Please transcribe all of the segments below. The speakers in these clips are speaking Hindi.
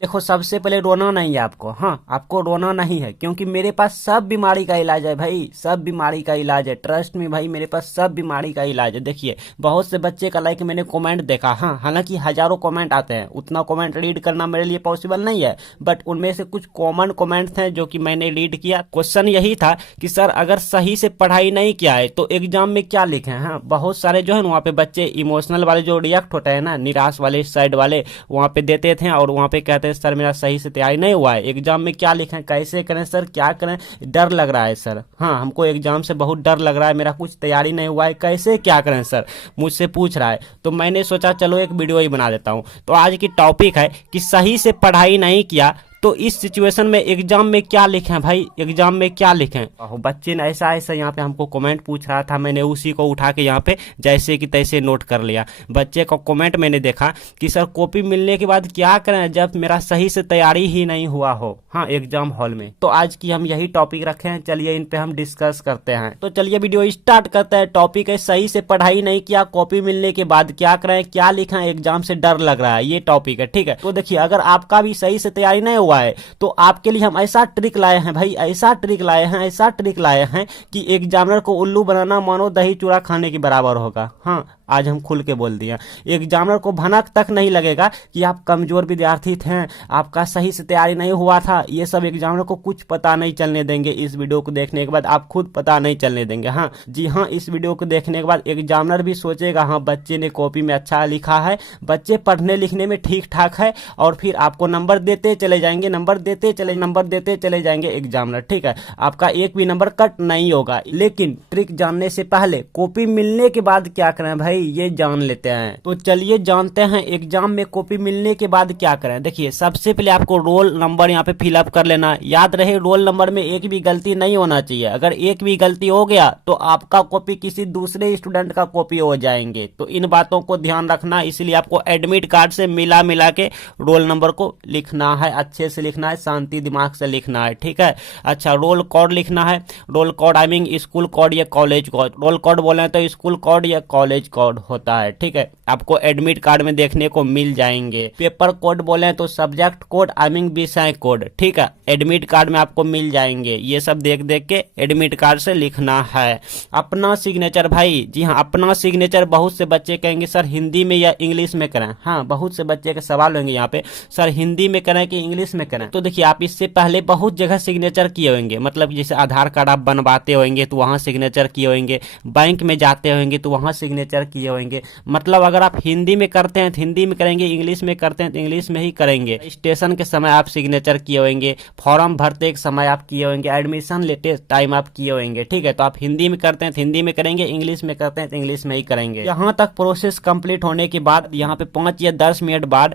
देखो, सबसे पहले रोना नहीं है आपको। हाँ, आपको रोना नहीं है, क्योंकि मेरे पास सब बीमारी का इलाज है भाई, सब बीमारी का इलाज है। ट्रस्ट में भाई, मेरे पास सब बीमारी का इलाज है। देखिए, बहुत से बच्चे का लाइक मैंने कमेंट देखा। हाँ, हालांकि हजारों कमेंट आते हैं, उतना कमेंट रीड करना मेरे लिए पॉसिबल नहीं है, बट उनमें से कुछ कॉमन कमेंट्स हैं जो कि मैंने रीड किया। क्वेश्चन यही था कि सर, अगर सही से पढ़ाई नहीं किया है तो एग्जाम में क्या लिखें। हाँ, बहुत सारे जो है ना वहाँ पे बच्चे इमोशनल वाले जो रिएक्ट होते हैं ना, निराश वाले साइड वाले, वहाँ पे देते थे और वहाँ पे कहते हैं सर मेरा सही से तैयारी नहीं हुआ है, एग्जाम में क्या लिखें, कैसे करें सर, क्या करें, डर लग रहा है सर। हाँ, हमको एग्जाम से बहुत डर लग रहा है, मेरा कुछ तैयारी नहीं हुआ है, कैसे क्या करें सर, मुझसे पूछ रहा है। तो मैंने सोचा चलो एक वीडियो ही बना देता हूँ। तो आज की टॉपिक है कि सही से पढ़ाई नहीं किया तो इस सिचुएशन में एग्जाम में क्या लिखें भाई, एग्जाम में क्या लिखें। बच्चे ने ऐसा ऐसा यहाँ पे हमको कमेंट पूछ रहा था, मैंने उसी को उठा के यहाँ पे जैसे कि तैसे नोट कर लिया। बच्चे का कमेंट मैंने देखा कि सर कॉपी मिलने के बाद क्या करें जब मेरा सही से तैयारी ही नहीं हुआ हो, हाँ, एग्जाम हॉल में। तो आज की हम यही टॉपिक रखे हैं, चलिए इन पे हम डिस्कस करते हैं। तो चलिए वीडियो स्टार्ट करते हैं। टॉपिक है सही से पढ़ाई नहीं किया, कॉपी मिलने के बाद क्या करें, क्या लिखें, एग्जाम से डर लग रहा है, ये टॉपिक है, ठीक है। तो देखिए, अगर आपका भी सही से तैयारी नहीं हुआ है तो आपके लिए हम ऐसा ट्रिक लाए हैं भाई, ऐसा ट्रिक लाए हैं, ऐसा ट्रिक लाए हैं कि एग्जामिनर को उल्लू बनाना मानो दही चूड़ा खाने के बराबर होगा। हाँ, आज हम खुल के बोल दिया, एग्जामिनर को भनक तक नहीं लगेगा कि आप कमजोर विद्यार्थी थे, आपका सही से तैयारी नहीं हुआ था। ये सब एग्जामिनर को कुछ पता नहीं चलने देंगे। इस वीडियो को देखने के बाद आप खुद पता नहीं चलने देंगे। हाँ जी हाँ, इस वीडियो को देखने के बाद एग्जामिनर भी सोचेगा हाँ बच्चे ने कॉपी में अच्छा लिखा है, बच्चे पढ़ने लिखने में ठीक ठाक है, और फिर आपको नंबर देते चले जाएंगे, नंबर देते चले जाएंगे एग्जामिनर, ठीक है। आपका एक भी नंबर कट नहीं होगा। लेकिन ट्रिक जानने से पहले कॉपी मिलने के बाद क्या करें भाई, ये जान लेते हैं। तो चलिए जानते हैं एग्जाम में कॉपी मिलने के बाद क्या करें। देखिए, सबसे पहले आपको रोल नंबर यहाँ पे फिलअप कर लेना। याद रहे, रोल नंबर में एक भी गलती नहीं होना चाहिए। अगर एक भी गलती हो गया तो आपका कॉपी किसी दूसरे स्टूडेंट का कॉपी हो जाएंगे। तो इन बातों को ध्यान रखना, इसलिए आपको एडमिट कार्ड से मिला मिला के रोल नंबर को लिखना है, अच्छे से लिखना है, शांति दिमाग से लिखना है, ठीक है। अच्छा, रोल कोड लिखना है। Roll code I mean school code या कॉलेज कोड। रोल कोड बोले तो स्कूल कोड या कॉलेज कोड होता है, ठीक है। आपको एडमिट कार्ड में देखने को मिल जाएंगे। पेपर कोड बोले तो सब्जेक्ट कोड आई मीन विषय कोड, ठीक है, एडमिट कार्ड में आपको मिल जाएंगे। ये सब देख देख के एडमिट कार्ड से लिखना है। अपना सिग्नेचर भाई, जी हाँ, अपना सिग्नेचर। बहुत से बच्चे कहेंगे सर हिंदी में या इंग्लिश में करें। हाँ, बहुत से बच्चे के सवाल होंगे यहाँ पे, सर हिंदी में करें कि इंग्लिश में करें। तो देखिए, आप इससे पहले बहुत जगह सिग्नेचर किए होंगे, मतलब जैसे आधार कार्ड आप बनवाते होंगे तो वहां सिग्नेचर किए होंगे, बैंक में जाते होंगे तो वहां सिग्नेचर किए होंगे। मतलब अगर आप हिंदी में करते हैं तो हिंदी में करेंगे, इंग्लिश में करते हैं तो इंग्लिश में ही करेंगे। रजिस्ट्रेशन के समय आप सिग्नेचर किए होंगे, फॉर्म भरते के समय आप किए होंगे, एडमिशन लेते टाइम आप किए होंगे, ठीक है। तो आप हिंदी में करते हैं तो हिंदी में करेंगे, इंग्लिश में करते हैं तो इंग्लिश में ही करेंगे। यहाँ तक प्रोसेस कंप्लीट होने के बाद यहाँ पे 5 या 10 मिनट बाद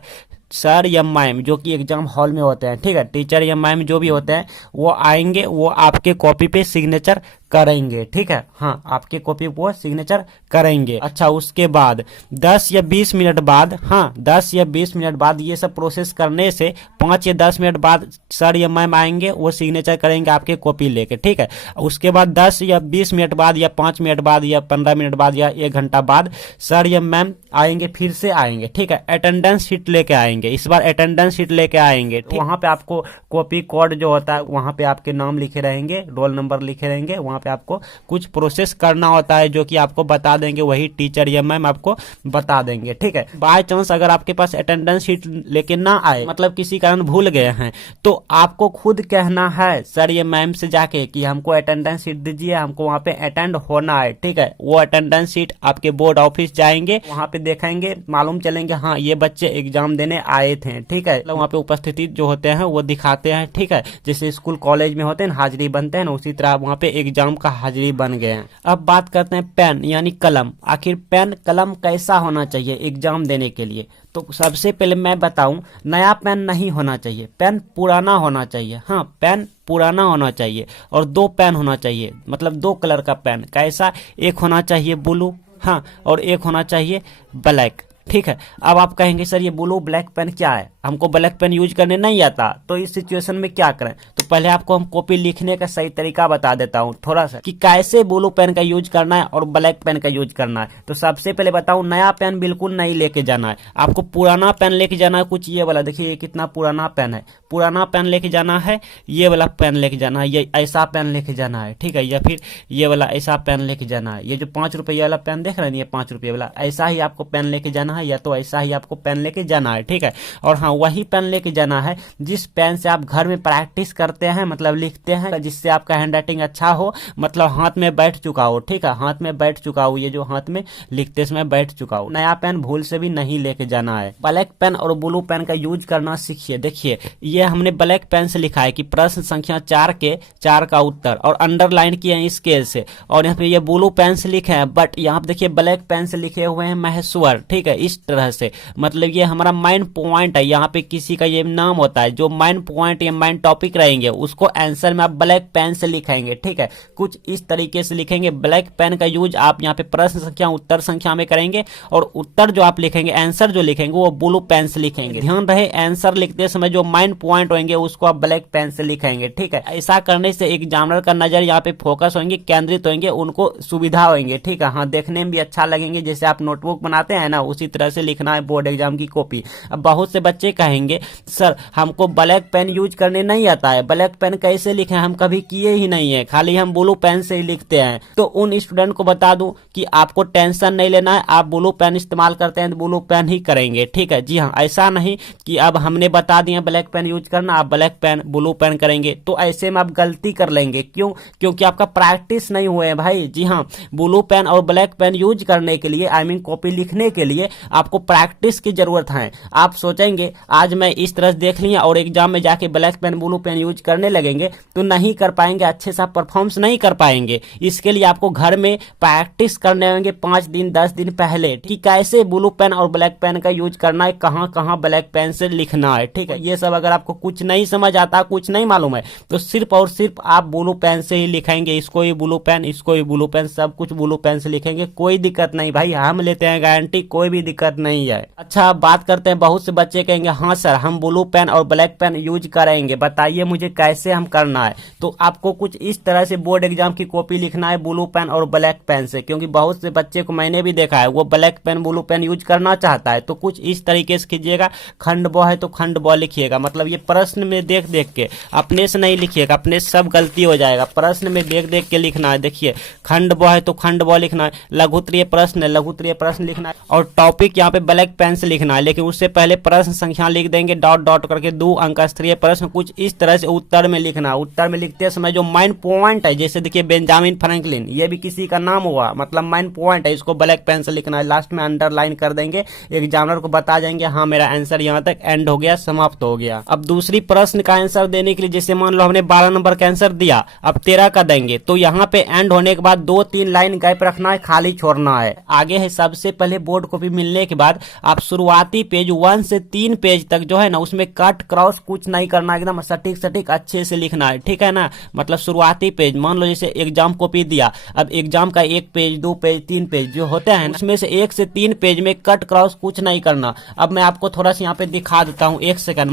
सर या मैम जो कि एग्जाम हॉल में होते हैं, ठीक है, टीचर या मैम जो भी होते हैं वो आएंगे, वो आपके कॉपी पे सिग्नेचर करेंगे, ठीक है। हाँ, आपके कॉपी पर सिग्नेचर करेंगे। अच्छा, उसके बाद 10 या 20 मिनट बाद, हाँ 10 या 20 मिनट बाद ये सब प्रोसेस करने से 5 या 10 मिनट बाद सर या मैम आएंगे, वो सिग्नेचर करेंगे आपके कॉपी लेके, ठीक है। उसके बाद 10 या 20 मिनट बाद या 5 मिनट बाद या 15 मिनट बाद या 1 घंटा बाद सर या मैम आएंगे, फिर से आएंगे, ठीक है। अटेंडेंस शीट लेके आएंगे, इस बार अटेंडेंस शीट लेके आएंगे। वहां पे आपको कॉपी कोड जो होता है वहां पे आपके नाम लिखे रहेंगे, रोल नंबर लिखे रहेंगे, वहां पे आपको कुछ प्रोसेस करना होता है जो कि आपको बता देंगे, वही टीचर या मैम आपको बता देंगे, ठीक है। बाय चांस अगर आपके पास अटेंडेंस शीट लेके ना आए, मतलब किसी कारण भूल गए हैं, तो आपको खुद कहना है सर या मैम से जाके कि हमको अटेंडेंस शीट दीजिए, हमको वहां पे अटेंड होना है, ठीक है। वो अटेंडेंस शीट आपके बोर्ड ऑफिस जाएंगे, वहां पे देखेंगे, मालूम चलेंगे हाँ ये बच्चे एग्जाम देने आए थे, ठीक है। वहां पे उपस्थिति जो होते हैं वो दिखाते हैं, ठीक है। जैसे स्कूल कॉलेज में होते हैं हाजिरी बनते हैं ना, उसी तरह वहां पे एग्जाम का हाजिरी बन गए हैं। अब बात करते हैं पेन यानी कलम। आखिर पेन कलम कैसा होना चाहिए एग्जाम देने के लिए। तो सबसे पहले मैं बताऊं, नया पेन नहीं होना चाहिए, पेन पुराना होना चाहिए। हाँ, पेन पुराना होना चाहिए, और 2 पेन होना चाहिए, मतलब 2 कलर का पेन। कैसा, एक होना चाहिए ब्लू, हाँ, और एक होना चाहिए ब्लैक, ठीक है। अब आप कहेंगे सर ये ब्लू ब्लैक पेन क्या है, हमको ब्लैक पेन यूज करने नहीं आता, तो इस सिचुएशन में क्या करें? तो पहले आपको हम कॉपी लिखने का सही तरीका बता देता हूँ थोड़ा सा, कि कैसे ब्लू पेन का यूज करना है और ब्लैक पेन का यूज करना है। तो सबसे पहले बताऊं, नया पेन बिल्कुल नहीं लेके जाना है, आपको पुराना पेन लेके जाना है। कुछ ये वाला देखिए, ये कितना पुराना पेन है, पुराना पेन लेके जाना है। ये वाला पेन लेके जाना है, ये ऐसा पेन लेके जाना है, ठीक है। या फिर ये वाला ऐसा पेन लेके जाना है। ये जो 5 रुपये वाला पेन देख रहे हैं, ये 5 रुपये वाला, ऐसा ही आपको पेन लेके जाना है, या तो ऐसा ही आपको पेन लेके जाना है, ठीक है। और हाँ, वही पेन लेके जाना है जिस पेन से आप घर में प्रैक्टिस करते हैं, मतलब लिखते हैं, जिससे आपका हैंड राइटिंग अच्छा हो, मतलब हाथ में बैठ चुका हो, ठीक है, हाथ में बैठ चुका हो, ये जो हाथ में लिखते समय बैठ चुका हो। नया पेन भूल से भी नहीं लेके जाना है। ब्लैक पेन और ब्लू पेन का यूज करना सीखिए। देखिए, ये हमने ब्लैक पेन से लिखा है कि प्रश्न संख्या 4 के 4 का उत्तर, और अंडरलाइन किए हैं स्केल से। और यहाँ पे ये ब्लू पेन से लिखे हैं, बट यहाँ पे देखिए ब्लैक पेन से लिखे हुए हैं महेश्वर, ठीक है, इस तरह से। मतलब ये हमारा माइंड पॉइंट है, यहाँ पे किसी का ये नाम होता है, जो माइंड पॉइंट या माइंड टॉपिक रहेंगे उसको आंसर में आप ब्लैक पेन से लिखेंगे, ठीक है। कुछ इस तरीके से लिखेंगे। ब्लैक पेन का यूज आप यहाँ पे प्रश्न संख्या उत्तर संख्या में करेंगे, और उत्तर जो आप लिखेंगे, आंसर जो लिखेंगे, वो ब्लू पेन से लिखेंगे। ध्यान रहे, आंसर लिखते समय जो माइंड पॉइंट होंगे उसको आप ब्लैक पेन से लिखेंगे, ठीक है। ऐसा करने से एग्जामिनर का नजर यहाँ पे फोकस होंगे, केंद्रित होंगे, उनको सुविधा होंगे, ठीक है। हाँ, देखने में भी अच्छा लगेंगे, जैसे आप नोटबुक बनाते हैं ना, उसी तरह से लिखना है बोर्ड एग्जाम की कॉपी। अब बहुत से बच्चे कहेंगे सर हमको ब्लैक पेन यूज करने नहीं आता है, ब्लैक पेन कैसे लिखें, हम कभी किए ही नहीं है, खाली हम ब्लू पेन से ही लिखते हैं। तो उन स्टूडेंट को बता दूं कि आपको टेंशन नहीं लेना है, आप ब्लू पेन इस्तेमाल करते हैं तो ब्लू पेन ही करेंगे, ठीक है। जी हाँ, ऐसा नहीं कि अब हमने बता दिया ब्लैक पेन यूज करना, आप ब्लैक पेन ब्लू पेन करेंगे, तो ऐसे में आप गलती कर लेंगे। क्यों? क्योंकि आपका प्रैक्टिस नहीं हुए है भाई। जी हाँ, ब्लू पेन और ब्लैक पेन यूज करने के लिए, आई मीन कॉपी लिखने के लिए आपको प्रैक्टिस की जरूरत है। आप सोचेंगे आज मैं इस तरह देख लिया और एग्जाम में जाके black pen blue pen use करने लगेंगे तो नहीं कर पाएंगे, अच्छे से परफॉर्मेंस नहीं कर पाएंगे। इसके लिए आपको घर में प्रैक्टिस करने होंगे 5 दिन 10 दिन पहले, कि कैसे ब्लू पेन और ब्लैक पेन का यूज करना है, कहां कहां ब्लैक पेन से लिखना है, ठीक है। ये सब अगर आपको कुछ नहीं समझ आता, कुछ नहीं मालूम है, तो सिर्फ और सिर्फ आप ब्लू पेन से ही लिखेंगे। इसको ही ब्लू पेन, इसको ही ब्लू पेन, सब कुछ ब्लू पेन से लिखेंगे, कोई दिक्कत नहीं भाई, हम लेते हैं गारंटी, कोई भी दिक्कत नहीं है। अच्छा, बात करते हैं, बहुत से बच्चे कहेंगे हाँ सर हम ब्लू पेन और ब्लैक पेन यूज करेंगे, बताइए मुझे कैसे हम करना है। तो आपको कुछ इस तरह से बोर्ड एग्जाम की कॉपी लिखना है ब्लू पेन और ब्लैक पेन से, क्योंकि बहुत से बच्चे को मैंने भी देखा है वो black pen blue pen use करना चाहता है। तो कुछ इस तरीके से कीजिएगा, खंड ब है तो खंड ब लिखिएगा, मतलब ये प्रश्न में देख देख के, अपने से नहीं लिखिएगा, अपने से सब गलती हो जाएगा, प्रश्न में देख देख के लिखना है। देखिए, खंड ब है तो खंड ब लिखना है, लघुत्तरीय प्रश्न है, लघुत्तरीय प्रश्न लिखना है, और टॉपिक यहाँ पे ब्लैक पेन से लिखना है, लेकिन उससे पहले प्रश्न संख्या लिख देंगे, डॉट डॉट करके 2 अंक स्तरीय प्रश्न, कुछ इस तरह से उत्तर में लिखना। उत्तर में लिखते समय जो माइंड पॉइंट है, जैसे देखिए बेंजामिन फ्रैंकलिन, ये भी किसी का नाम हुआ, मतलब माइंड पॉइंट है, इसको ब्लैक पेन से लिखना है, लास्ट में अंडरलाइन कर देंगे, एग्जामिनर को बता जाएंगे हाँ मेरा आंसर यहाँ तक एंड हो गया, समाप्त हो गया। अब दूसरी प्रश्न का आंसर देने के लिए, जैसे मान लो हमने 12 नंबर का आंसर दिया, अब 13 का देंगे, तो यहाँ पे एंड होने के बाद 2-3 लाइन गैप रखना है, खाली छोड़ना है। आगे है, सबसे पहले बोर्ड कॉपी मिलने के बाद आप शुरुआती पेज 1 से 3 पेज तक जो है ना, उसमें कट क्रॉस कुछ नहीं करना, एकदम सटीक सटीक अच्छे से लिखना है, ठीक है ना। मतलब शुरुआती पेज, मान लो जैसे एग्जाम कॉपी दिया, अब एग्जाम का 1 पेज 2 पेज 3 पेज जो होते हैं, उसमें से 1 से 3 पेज में कट क्रॉस कुछ नहीं करना। अब मैं आपको थोड़ा सा यहाँ पे दिखा देता हूँ, 1 सेकंड।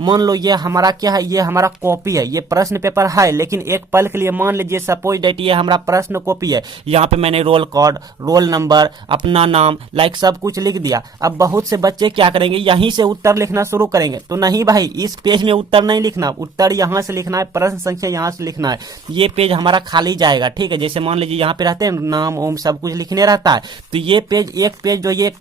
मान लो ये हमारा क्या है, ये हमारा कॉपी है, ये प्रश्न पेपर है, लेकिन एक पल के लिए मान लीजिए सपोज डेट ये हमारा प्रश्न कॉपी है, यहाँ पे मैंने रोल कोड, रोल नंबर, अपना नाम, लाइक सब कुछ लिख दिया। अब बहुत से बच्चे क्या करेंगे, यहीं से उत्तर लिखना शुरू करेंगे, तो नहीं भाई, इस पेज में उत्तर नहीं लिखना, उत्तर यहाँ से लिखना है, प्रश्न संख्या यहाँ से लिखना है, ये पेज हमारा खाली जाएगा, ठीक है। जैसे मान लीजिए यहाँ पे रहते हैं नाम ओम सब कुछ लिखने रहता है, तो ये पेज, एक पेज जो ये एक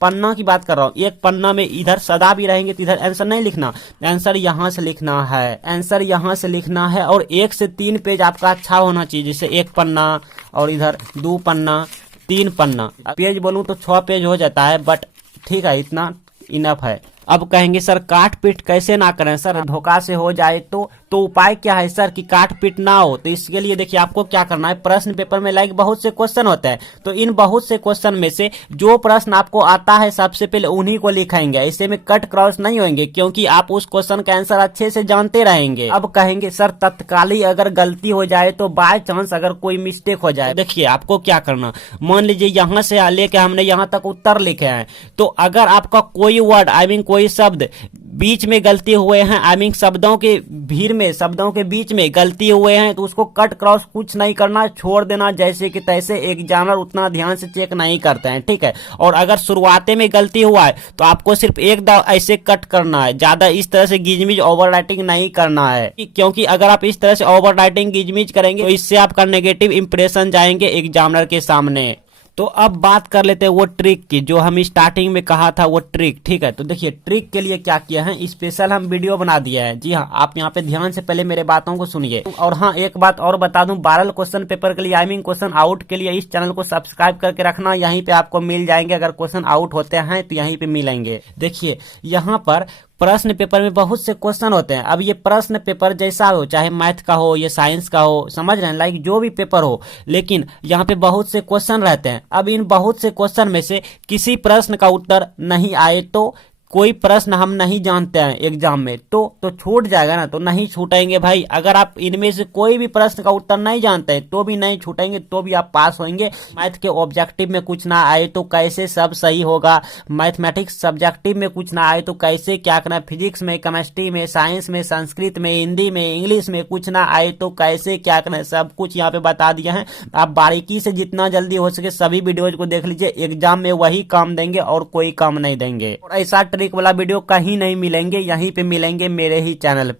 पन्ना की बात कर रहा हूँ, एक पन्ना में इधर सदा भी रहेंगे तो इधर आंसर नहीं लिखना, आंसर यहाँ से लिखना है, आंसर यहाँ से लिखना है। और 1 से 3 पेज आपका अच्छा होना चाहिए, जैसे 1 पन्ना और इधर 2 पन्ना 3 पन्ना, पेज बोलूँ तो 6 पेज हो जाता है, बट ठीक है, इतना इनफ है। अब कहेंगे सर काट पीट कैसे ना करें सर, धोखा से हो जाए तो उपाय क्या है सर कि काट पीट ना हो। तो इसके लिए देखिए आपको क्या करना है, प्रश्न पेपर में लाइक बहुत से क्वेश्चन होते हैं, तो इन बहुत से क्वेश्चन में से जो प्रश्न आपको आता है सबसे पहले उन्हीं को लिखेंगे, ऐसे में कट क्रॉस नहीं होंगे, क्योंकि आप उस क्वेश्चन का आंसर अच्छे से जानते रहेंगे। अब कहेंगे सर तत्काली अगर गलती हो जाए तो बाय चांस अगर कोई मिस्टेक हो जाए, देखिए आपको क्या करना, मान लीजिए यहां से लेके हमने यहां तक उत्तर लिखे हैं, तो अगर आपका कोई वर्ड आई मीन कोई शब्द बीच में गलती हुए हैं, आई मीन शब्दों के भीड़ में शब्दों के बीच में गलती हुए हैं, तो उसको कट क्रॉस कुछ नहीं करना, छोड़ देना जैसे कि तैसे। एग्जामिनर उतना ध्यान से चेक नहीं करते हैं, ठीक है। और अगर शुरुआते में गलती हुआ है तो आपको सिर्फ एक दाव ऐसे कट करना है, ज्यादा इस तरह से गिजमिज ओवर राइटिंग नहीं करना है, क्योंकि अगर आप इस तरह से ओवर राइटिंग गिजमिज करेंगे तो इससे आपका नेगेटिव इंप्रेशन जाएंगे एग्जामिनर के सामने। तो अब बात कर लेते हैं वो ट्रिक की जो हम स्टार्टिंग में कहा था, वो ट्रिक, ठीक है। तो देखिए ट्रिक के लिए क्या किया है, स्पेशल हम वीडियो बना दिया है। जी हाँ, आप यहाँ पे ध्यान से पहले मेरे बातों को सुनिए। और हाँ, एक बात और बता दूं, 12 क्वेश्चन पेपर के लिए आई मीन क्वेश्चन आउट के लिए इस चैनल को सब्सक्राइब करके रखना, यहीं पे आपको मिल जाएंगे। अगर क्वेश्चन आउट होते हैं तो यहीं पे मिलेंगे। देखिए यहाँ पर प्रश्न पेपर में बहुत से क्वेश्चन होते हैं। अब ये प्रश्न पेपर जैसा हो, चाहे मैथ का हो या साइंस का हो, समझ रहे हैं, लाइक जो भी पेपर हो, लेकिन यहाँ पे बहुत से क्वेश्चन रहते हैं। अब इन बहुत से क्वेश्चन में से किसी प्रश्न का उत्तर नहीं आए तो, कोई प्रश्न हम नहीं जानते हैं एग्जाम में तो छूट जाएगा ना, तो नहीं छूटेंगे भाई। अगर आप इनमें से कोई भी प्रश्न का उत्तर नहीं जानते हैं तो भी नहीं छूटेंगे, तो भी आप पास होंगे। मैथ के ऑब्जेक्टिव में कुछ ना आए तो कैसे सब सही होगा, मैथमेटिक्स सब्जेक्टिव में कुछ ना आए तो कैसे क्या करना, फिजिक्स में, केमिस्ट्री में, साइंस में, संस्कृत में, हिंदी में, इंग्लिश में कुछ ना आए तो कैसे क्या करना, सब कुछ यहाँ पे बता दिया है। आप बारीकी से जितना जल्दी हो सके सभी वीडियोज को देख लीजिए, एग्जाम में वही काम देंगे और कोई काम नहीं देंगे। और ऐसा ट्रिक वाला वीडियो कहीं नहीं मिलेंगे, यहीं पे मिलेंगे मेरे ही चैनल पे।